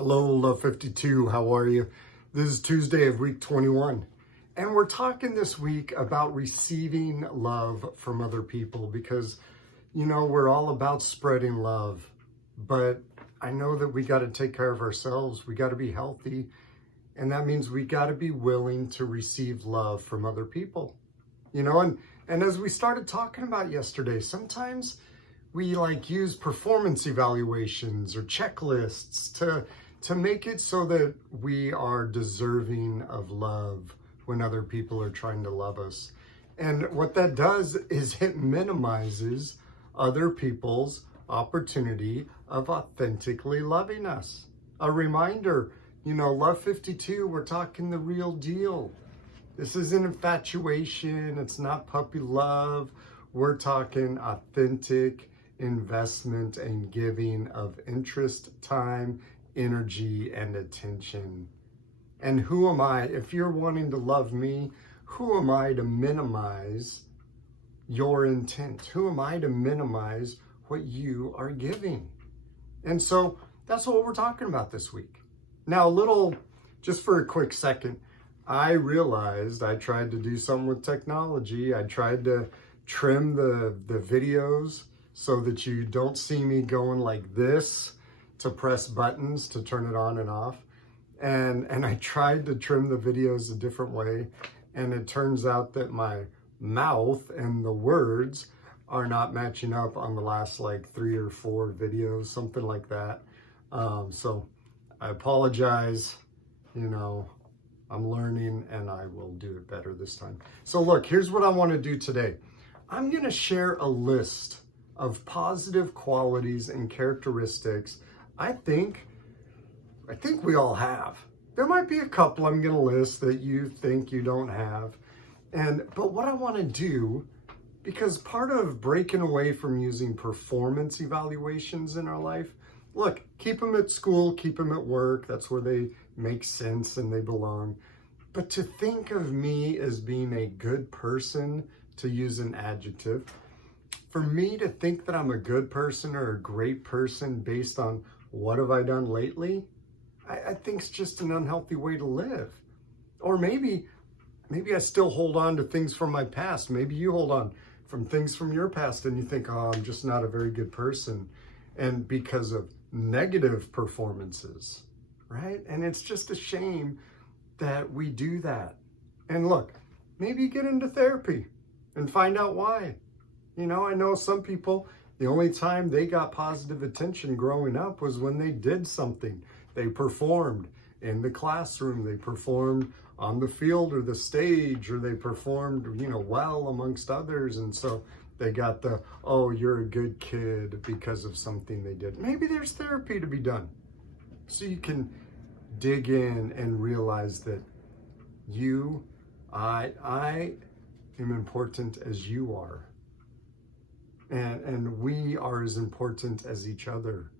Hello, Love 52. How are you? This is Tuesday of week 21. And we're talking this week about receiving love from other people because, we're all about spreading love. But I know that we got to take care of ourselves. We got to be healthy. And that means we got to be willing to receive love from other people. And as we started talking about yesterday, sometimes we use performance evaluations or checklists to make it so that we are deserving of love when other people are trying to love us. And what that does is it minimizes other people's opportunity of authentically loving us. A reminder, Love 52, we're talking the real deal. This isn't infatuation. It's not puppy love. We're talking authentic investment and giving of interest, time, energy, and attention. And who am I? If you're wanting to love me, who am I to minimize your intent? Who am I to minimize what you are giving? And so that's what we're talking about this week. Now, just for a quick second, I realized I tried to do something with technology. I tried to trim the videos so that you don't see me going like this to press buttons to turn it on and off. And I tried to trim the videos a different way. And it turns out that my mouth and the words are not matching up on the last 3 or 4 videos, something like that. So I apologize, I'm learning and I will do it better this time. So look, here's what I want to do today. I'm going to share a list of positive qualities and characteristics I think we all have. There might be a couple I'm going to list that you think you don't have. But what I want to do, because part of breaking away from using performance evaluations in our life, look, keep them at school, keep them at work. That's where they make sense and they belong. But to think of me as being a good person, to use an adjective, for me to think that I'm a good person or a great person based on what have I done lately, I think it's just an unhealthy way to live. Or maybe I still hold on to things from my past. Maybe you hold on from things from your past and you think, oh, I'm just not a very good person. And because of negative performances, right? And it's just a shame that we do that. And look, maybe you get into therapy and find out why. I know some people, the only time they got positive attention growing up was when they did something. They performed in the classroom, they performed on the field or the stage, or they performed, well amongst others. And so they got oh, you're a good kid because of something they did. Maybe there's therapy to be done so you can dig in and realize that I am important as you are. And we are as important as each other.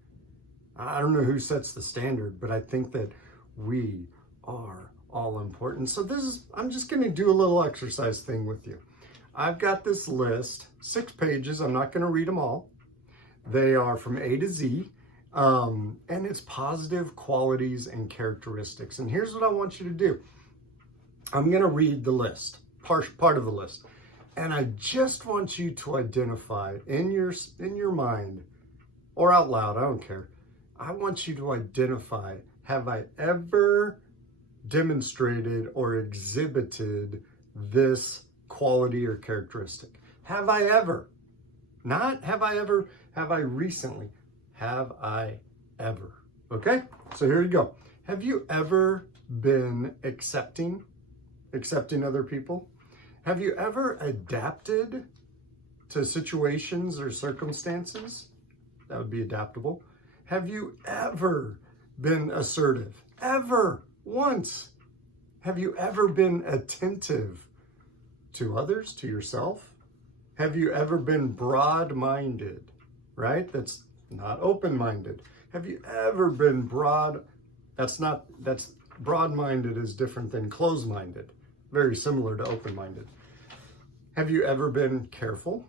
I don't know who sets the standard, but I think that we are all important. So I'm just going to do a little exercise thing with you. I've got this list, 6 pages. I'm not going to read them all. They are from A to Z, and it's positive qualities and characteristics. And here's what I want you to do. I'm going to read the list, part of the list. And I just want you to identify in your mind or out loud, I don't care. I want you to identify, have I ever demonstrated or exhibited this quality or characteristic? Have I ever? Not have I ever, have I recently? Have I ever? Okay, so here you go. Have you ever been accepting other people? Have you ever adapted to situations or circumstances? That would be adaptable. Have you ever been assertive? Ever? Once? Have you ever been attentive to others, to yourself? Have you ever been broad-minded, right? That's not open-minded. Have you ever been that's broad-minded is different than closed-minded. Very similar to open-minded. Have you ever been careful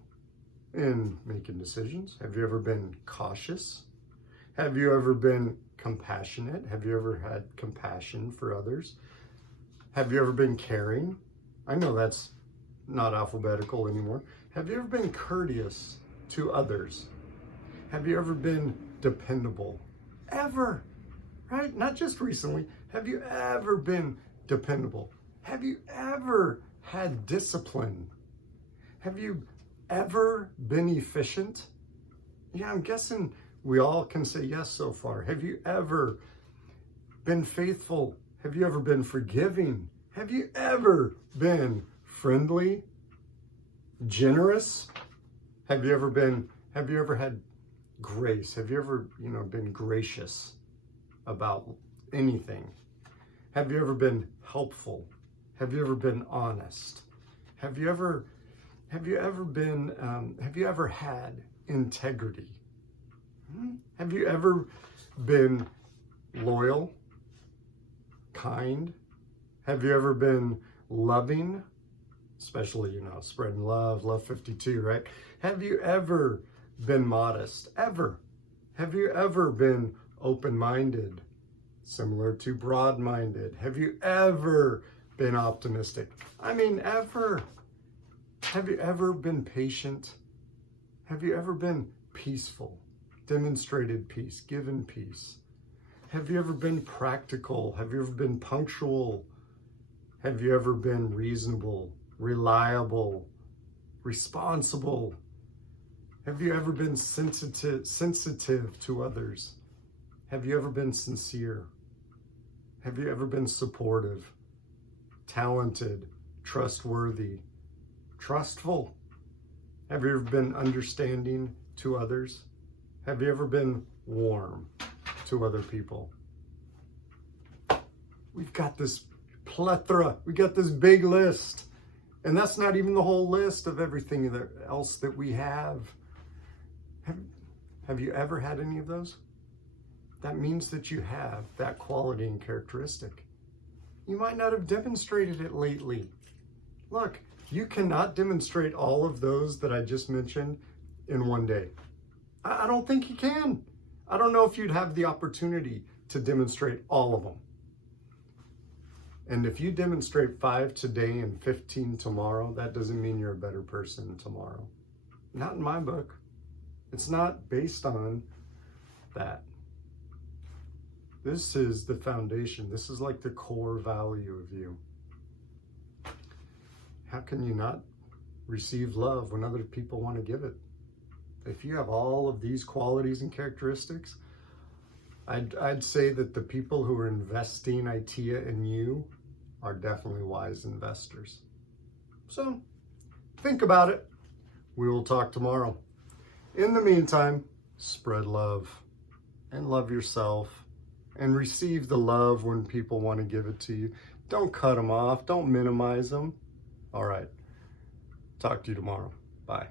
in making decisions? Have you ever been cautious? Have you ever been compassionate? Have you ever had compassion for others? Have you ever been caring? I know that's not alphabetical anymore. Have you ever been courteous to others? Have you ever been dependable? Ever, right? Not just recently. Have you ever been dependable? Have you ever had discipline? Have you ever been efficient? Yeah, I'm guessing we all can say yes so far. Have you ever been faithful? Have you ever been forgiving? Have you ever been friendly? Generous? Have you ever had grace? Have you ever, been gracious about anything? Have you ever been helpful? Have you ever been honest? Have you ever had integrity? Have you ever been loyal, kind? Have you ever been loving? Especially, spreading love 52, right? Have you ever been modest? Ever? Have you ever been open-minded? Similar to broad-minded. Have you ever been optimistic? I mean, ever. Have you ever been patient? Have you ever been peaceful? Demonstrated peace, given peace? Have you ever been practical? Have you ever been punctual? Have you ever been reasonable, reliable, responsible? Have you ever been sensitive to others? Have you ever been sincere? Have you ever been supportive, talented, trustworthy, trustful? Have you ever been understanding to others? Have you ever been warm to other people? We've got this plethora. We got this big list. And that's not even the whole list of everything else that we have. Have you ever had any of those? That means that you have that quality and characteristic. You might not have demonstrated it lately. Look, you cannot demonstrate all of those that I just mentioned in one day. I don't think you can. I don't know if you'd have the opportunity to demonstrate all of them. And if you demonstrate 5 today and 15 tomorrow, that doesn't mean you're a better person tomorrow. Not in my book. It's not based on that. This is the foundation. This is like the core value of you. How can you not receive love when other people want to give it? If you have all of these qualities and characteristics, I'd say that the people who are investing ITEA in you are definitely wise investors. So think about it. We will talk tomorrow. In the meantime, spread love and love yourself and receive the love when people want to give it to you. Don't cut them off. Don't minimize them. All right. Talk to you tomorrow. Bye.